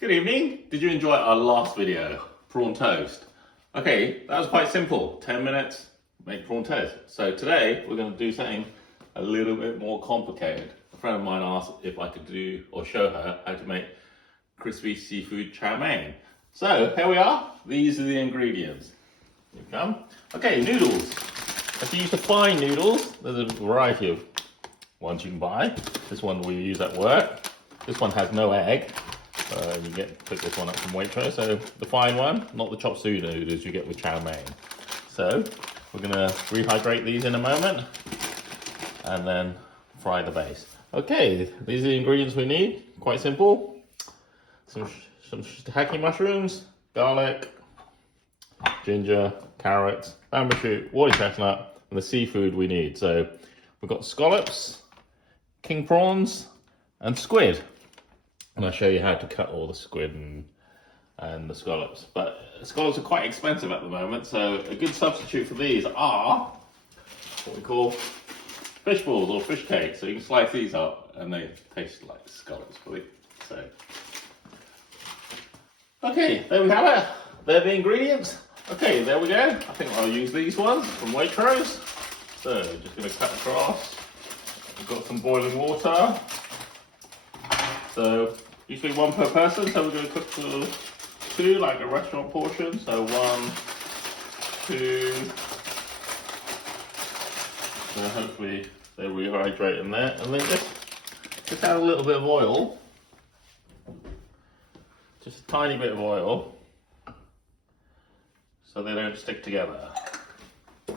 Good evening. Did you enjoy our last video, prawn toast? Okay, that was quite simple. 10 minutes, make prawn toast. So today we're going to do something a little bit more complicated. A friend of mine asked if I could do or show her how to make crispy seafood chow mein. So here we are. These are the ingredients. Here we come. Okay, noodles. If you use the fine noodles, there's a variety of ones you can buy. This one we use at work. This one has no egg. You pick this one up from Waitrose. So the fine one, not the chop suey noodles you get with chow mein. So we're gonna rehydrate these in a moment and then fry the base. Okay, these are the ingredients we need. Quite simple. Some Shitake mushrooms, garlic, ginger, carrots, bamboo shoot, water chestnut, and the seafood we need. So we've got scallops, king prawns, and squid. And I'll show you how to cut all the squid and the scallops. But scallops are quite expensive at the moment, so a good substitute for these are what we call fish balls or fish cakes. So you can slice these up and they taste like scallops, really. So, okay, there we have it. They're the ingredients. Okay, there we go. I think I'll use these ones from Waitrose. So just going to cut across. We've got some boiling water. So usually one per person, so we're going to cook for two, like a restaurant portion. So 1, 2. So hopefully they rehydrate in there, and then just add a little bit of oil, just a tiny bit of oil, so they don't stick together.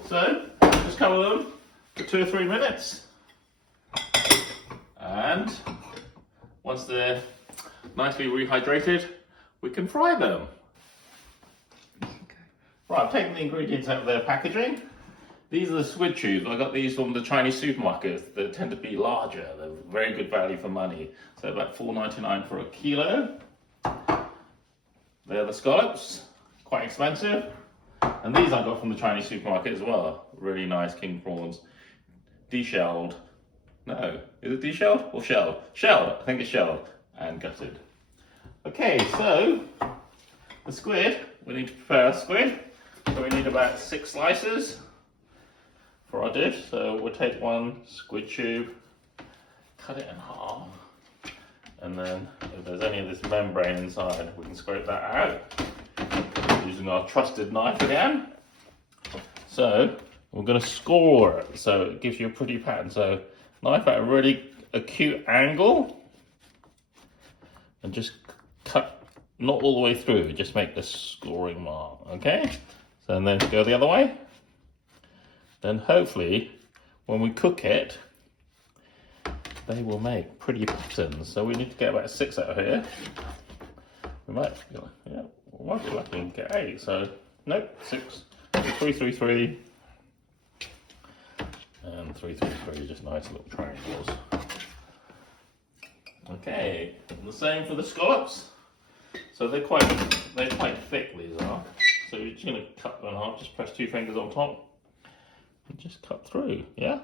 So just cover them for 2 or 3 minutes, and once they're nicely rehydrated, we can fry them. Right, I've taken the ingredients out of their packaging. These are the squid tubes. I got these from the Chinese supermarkets. They tend to be larger. They're very good value for money. So about $4.99 for a kilo. They're the scallops, quite expensive. And these I got from the Chinese supermarket as well. Really nice king prawns, deshelled. No, is it deshelled or shelled? Shelled, I think it's shelled and gutted. Okay, so the squid, we need to prepare our squid. So we need about 6 slices for our dish. So we'll take one squid tube, cut it in half, and then if there's any of this membrane inside, we can scrape that out using our trusted knife again. So we're going to score it so it gives you a pretty pattern. So knife at a really acute angle and just cut, not all the way through, just make the scoring mark, okay? So and then go the other way. Then hopefully when we cook it, they will make pretty patterns. So we need to get about 6 out of here. We might be lucky and get 8. So nope, 6, 3, 3, 3. And 3, 3, 3, just nice little triangles. Okay, and the same for the scallops. So they're quite thick, these are. So you're just going to cut them in half, just press 2 fingers on top and just cut through, yeah?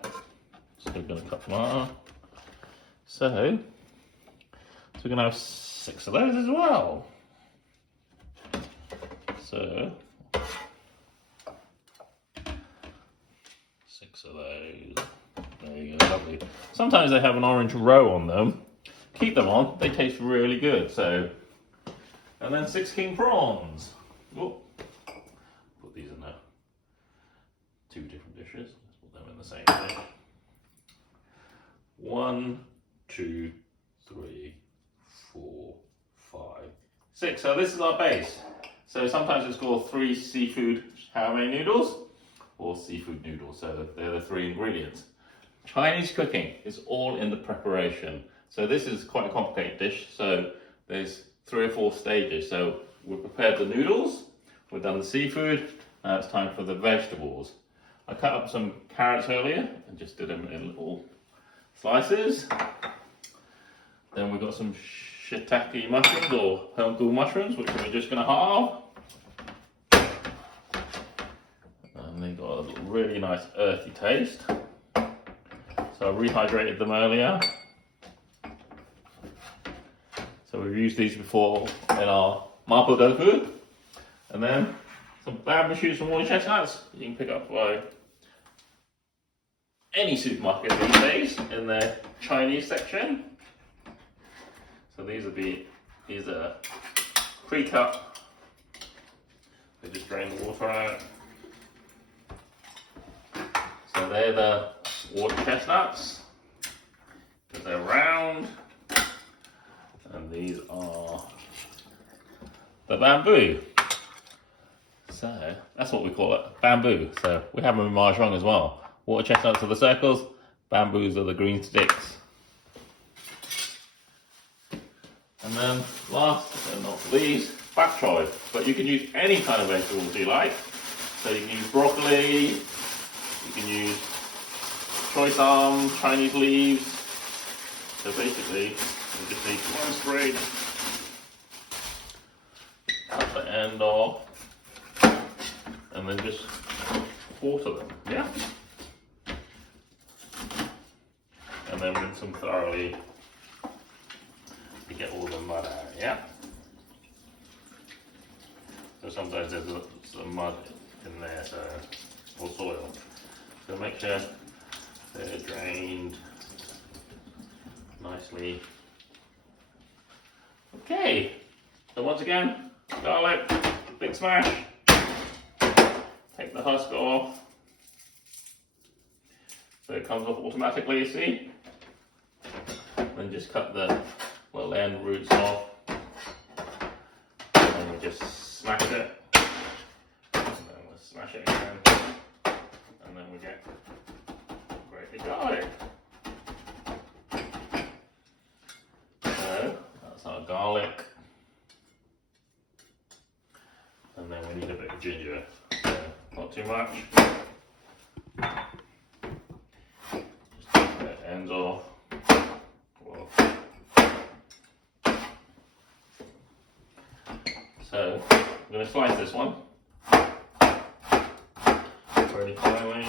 So we're going to cut them off. So we're going to have 6 of those as well. So 6 of those. There you go, lovely. Sometimes they have an orange row on them. Keep them on, they taste really good. So, and then 6 king prawns. Whoop. Put these in there. 2 different dishes. Let's put them in the same dish. 1, 2, 3, 4, 5, 6. So this is our base. So sometimes it's called 3 seafood chow mein noodles or seafood noodles. So they're the 3 ingredients. Chinese cooking is all in the preparation. So this is quite a complicated dish. So there's 3 or 4 stages. So we've prepared the noodles, we've done the seafood, now it's time for the vegetables. I cut up some carrots earlier and just did them in little slices. Then we've got some shiitake mushrooms or Cornflour mushrooms, which we're just going to halve. And they've got a really nice earthy taste. So I rehydrated them earlier. So So we've used these before in our mapo tofu. And then some bamboo shoots from water chestnuts you can pick up by any supermarket these days in their Chinese section. So these are pre-cut. They just drain the water out. So they're the water chestnuts, because they're round, and these are the bamboo. So that's what we call it, bamboo. So we have them in mahjong as well. Water chestnuts are the circles, bamboos are the green sticks. And then last but not least, Pak Choi. But you can use any kind of vegetables you like. So you can use broccoli, you can use choy sum, Chinese leaves. So basically, you just need one sprig, cut the end off, and then just water them, yeah? And then rinse them thoroughly to get all the mud out, yeah? So sometimes there's some mud in there, or soil. So make sure they're drained nicely. Okay, so once again, garlic, big smash. Take the husk off. So it comes off automatically, you see? Then just cut the little end roots off. And then we just smash it. And then we'll smash it again. And then we get grated garlic. So that's our garlic. And then we need a bit of ginger. So not too much. Just take the ends off. So I'm going to slice this one pretty finely.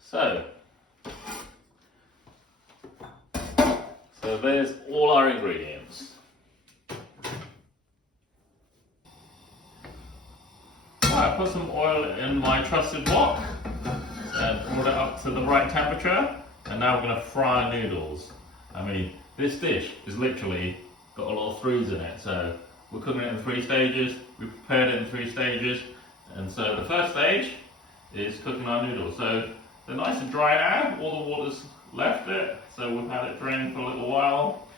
So there's all our ingredients. I put some oil in my trusted wok and brought it up to the right temperature, and now we're going to fry our noodles. I mean, this dish is literally got a lot of threes in it, so we're cooking it in 3 stages. We prepared it in 3 stages, and so the first stage is cooking our noodles. So they're nice and dry now, all the water's left it, so we've had it drain for a little while.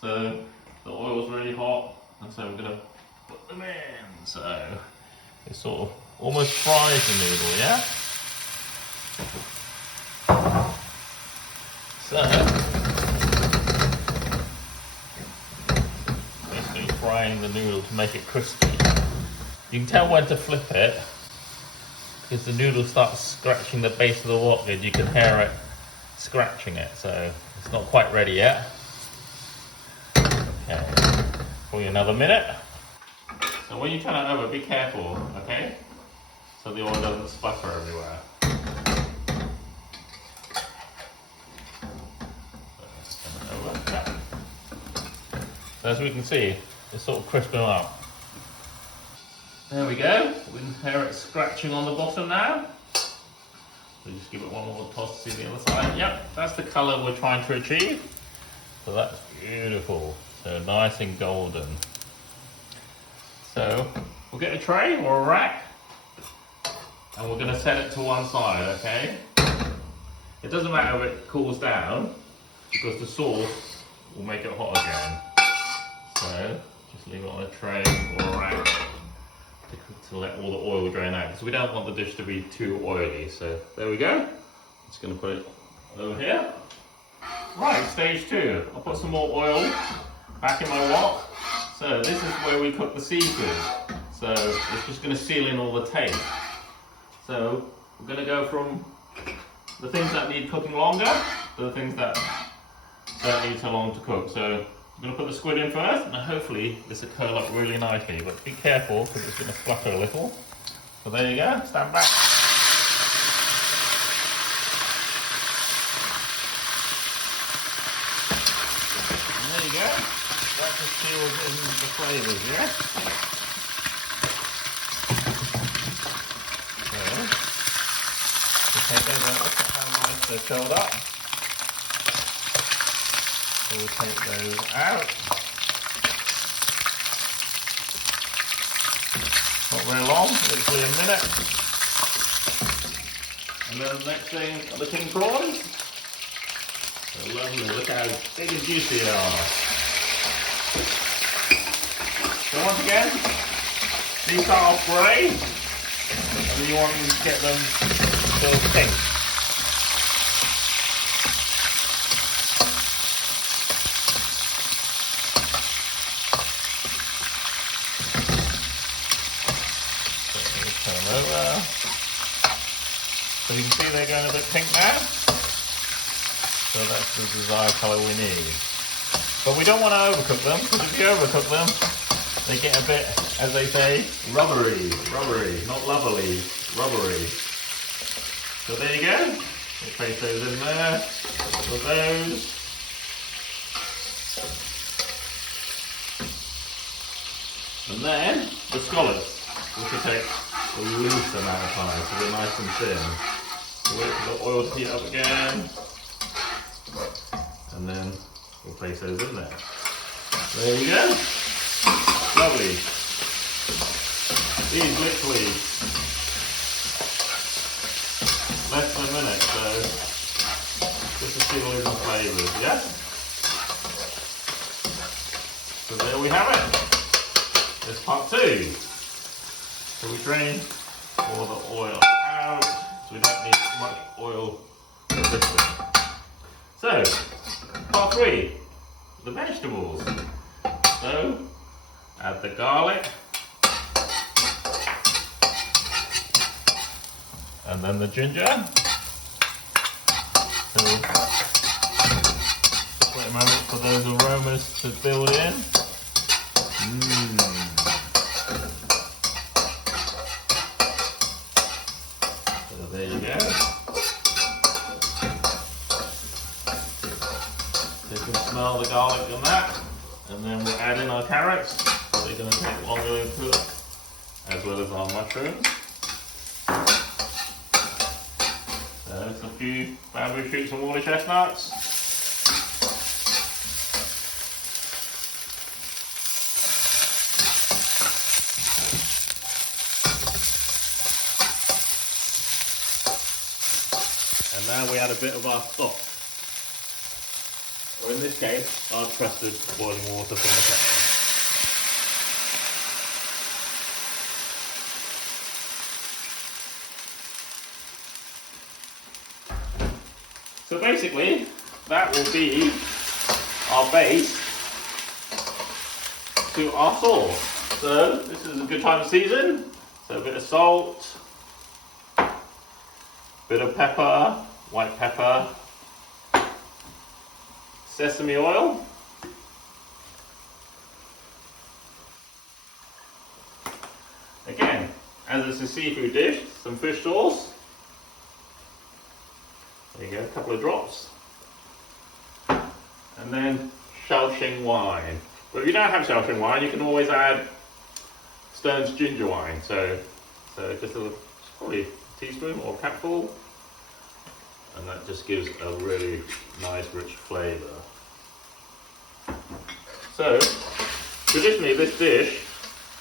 So the oil's really hot, and so we're going to put them in. So it sort of almost fries the noodle, yeah? So basically frying the noodle to make it crispy. You can tell when to flip it, because the noodle starts scratching the base of the wok lid. You can hear it scratching it, so it's not quite ready yet. Okay, probably another minute. So when you turn it over, be careful, okay? So the oil doesn't sputter everywhere. So as we can see, it's sort of crisping up. There we go. We can hear it scratching on the bottom now. So just give it one more toss to see the other side. Yep, that's the colour we're trying to achieve. So that's beautiful. So nice and golden. So we'll get a tray or a rack, and we're going to set it to one side, okay? It doesn't matter if it cools down, because the sauce will make it hot again. So just leave it on a tray or a rack to let all the oil drain out, because we don't want the dish to be too oily. So there we go. Just going to put it over here. Right, stage 2. I'll put some more oil back in my wok. So this is where we cook the seafood. So it's just going to seal in all the taste. So we're going to go from the things that need cooking longer to the things that don't need so long to cook. So I'm going to put the squid in first, and hopefully this will curl up really nicely. But be careful, because it's going to flutter a little. So there you go, stand back. that just seals in the flavours, yeah? So, take those out, look at how nice they're curled up. So we'll take those out. Not very long, literally a minute. And then the next thing are the king prawns. They're lovely, look how big and juicy they are. So once again, these are grey, and you want to get them still pink. Turn over. So you can see they're going a bit pink now. So that's the desired colour we need. But we don't want to overcook them, because if you overcook them, they get a bit, as they say, rubbery, not lovely, rubbery. So there you go. We'll place those in there, with those. And then, the scallops, which will take the least amount of time, so they're nice and thin. So wait for the oil to heat up again. And then we'll place those in there. There you go. Lovely. These literally less than a minute, so just to seal in the flavours, yeah? So there we have it. There's part 2. So we drain all the oil out, so we don't need much oil for this one. So, part 3, the vegetables. So, add the garlic, and then the ginger. So, just wait a moment for those aromas to build in. So there you go. You can smell the garlic in that, and then we'll add in our carrots. So they're going to take longer to cook, as well as our mushrooms. So there's a few bamboo shoots and water chestnuts. And now we add a bit of our stock. Or in this case, our trusted boiling water from the kettle. So basically, that will be our base to our sauce. So this is a good time to season. So a bit of salt, bit of pepper, white pepper, sesame oil, again, as it's a seafood dish, some fish sauce. There you go, a couple of drops. And then Shaoxing wine. But if you don't have Shaoxing wine, you can always add Stone's ginger wine. So just probably a teaspoon or a cupful. And that just gives a really nice rich flavour. So, traditionally this dish,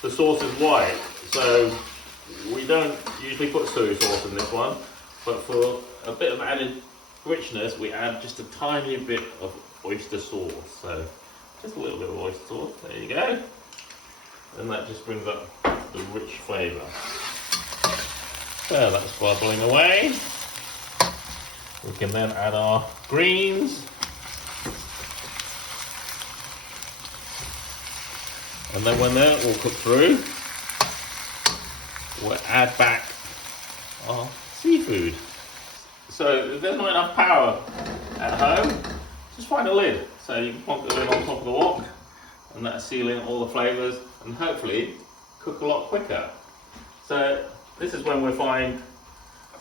the sauce is white. So we don't usually put soy sauce in this one. But for a bit of added richness, we add just a tiny bit of oyster sauce. So just a little bit of oyster sauce, there you go. And that just brings up the rich flavour. So that's bubbling away. We can then add our greens. And then when they're all cooked through, we'll add back our seafood. So if there's not enough power at home, just find a lid. So you can plonk the lid on top of the wok, and that'll seal in all the flavours and hopefully cook a lot quicker. So this is when we'll find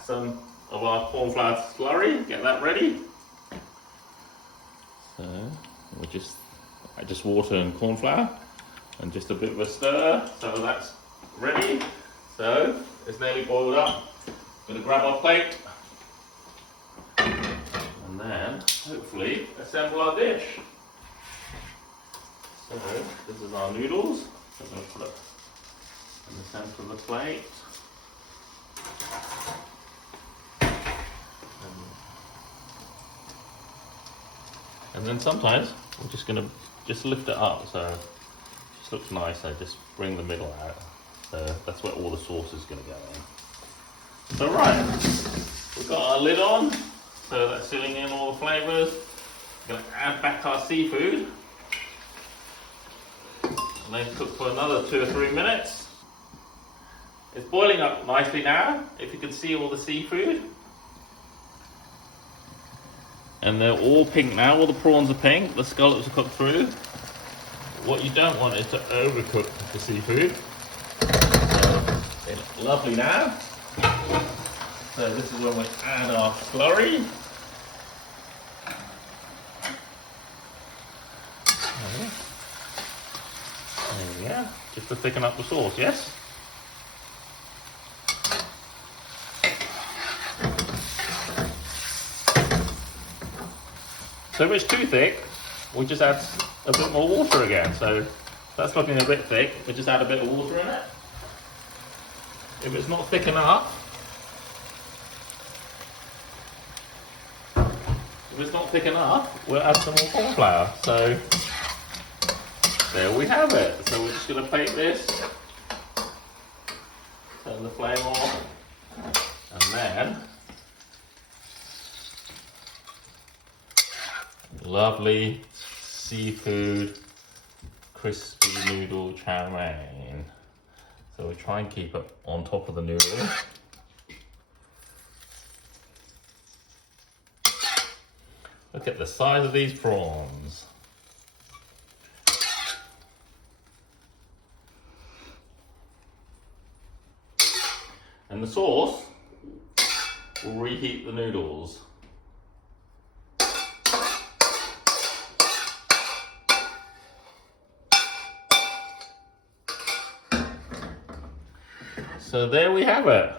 some of our cornflour slurry, get that ready. So we'll just I just water and corn flour and just a bit of a stir. So that's ready. So it's nearly boiled up. I'm going to grab our plate and then hopefully assemble our dish. So this is our noodles. I'm going to put it in the centre of the plate. And then sometimes we're just going to just lift it up so it just looks nice. So just bring the middle out. So that's where all the sauce is going to go in. So right, we've got our lid on. So that's sealing in all the flavours. We're going to add back our seafood. And then cook for another 2 or 3 minutes. It's boiling up nicely now, if you can see all the seafood. And they're all pink now, all the prawns are pink, the scallops are cooked through. What you don't want is to overcook the seafood. So they look lovely now. So this is when we add our slurry. There we go, just to thicken up the sauce, yes? So if it's too thick, we just add a bit more water again. So that's looking a bit thick, we just add a bit of water in it. If it's not thick enough, we'll add some more corn flour. So there we have it. So we're just going to plate this, turn the flame on, and then lovely seafood crispy noodle chow mein. So we try and keep it on top of the noodle. Look at the size of these prawns. And the sauce will reheat the noodles. So there we have it.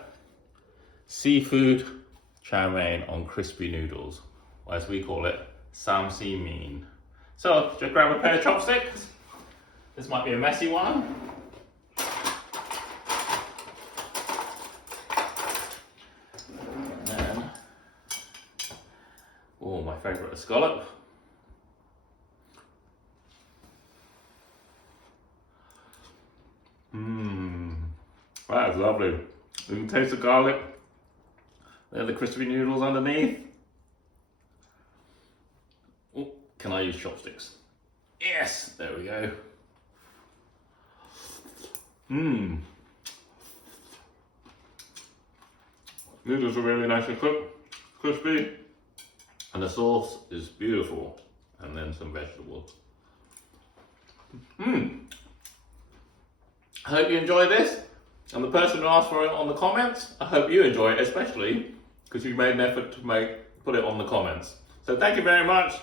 Seafood chow mein on crispy noodles, or as we call it, sam si mein. So just grab a pair of chopsticks. This might be a messy one. And then, oh, my favourite, a scallop. That is lovely. You can taste the garlic. There are the crispy noodles underneath. Oh, can I use chopsticks? Yes, there we go. Noodles are really nicely cooked, crispy, and the sauce is beautiful. And then some vegetables. I hope you enjoy this. And the person who asked for it on the comments, I hope you enjoy it, especially because you made an effort to put it on the comments. So thank you very much,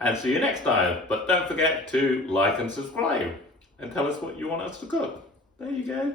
and see you next time. But don't forget to like and subscribe, and tell us what you want us to cook. There you go.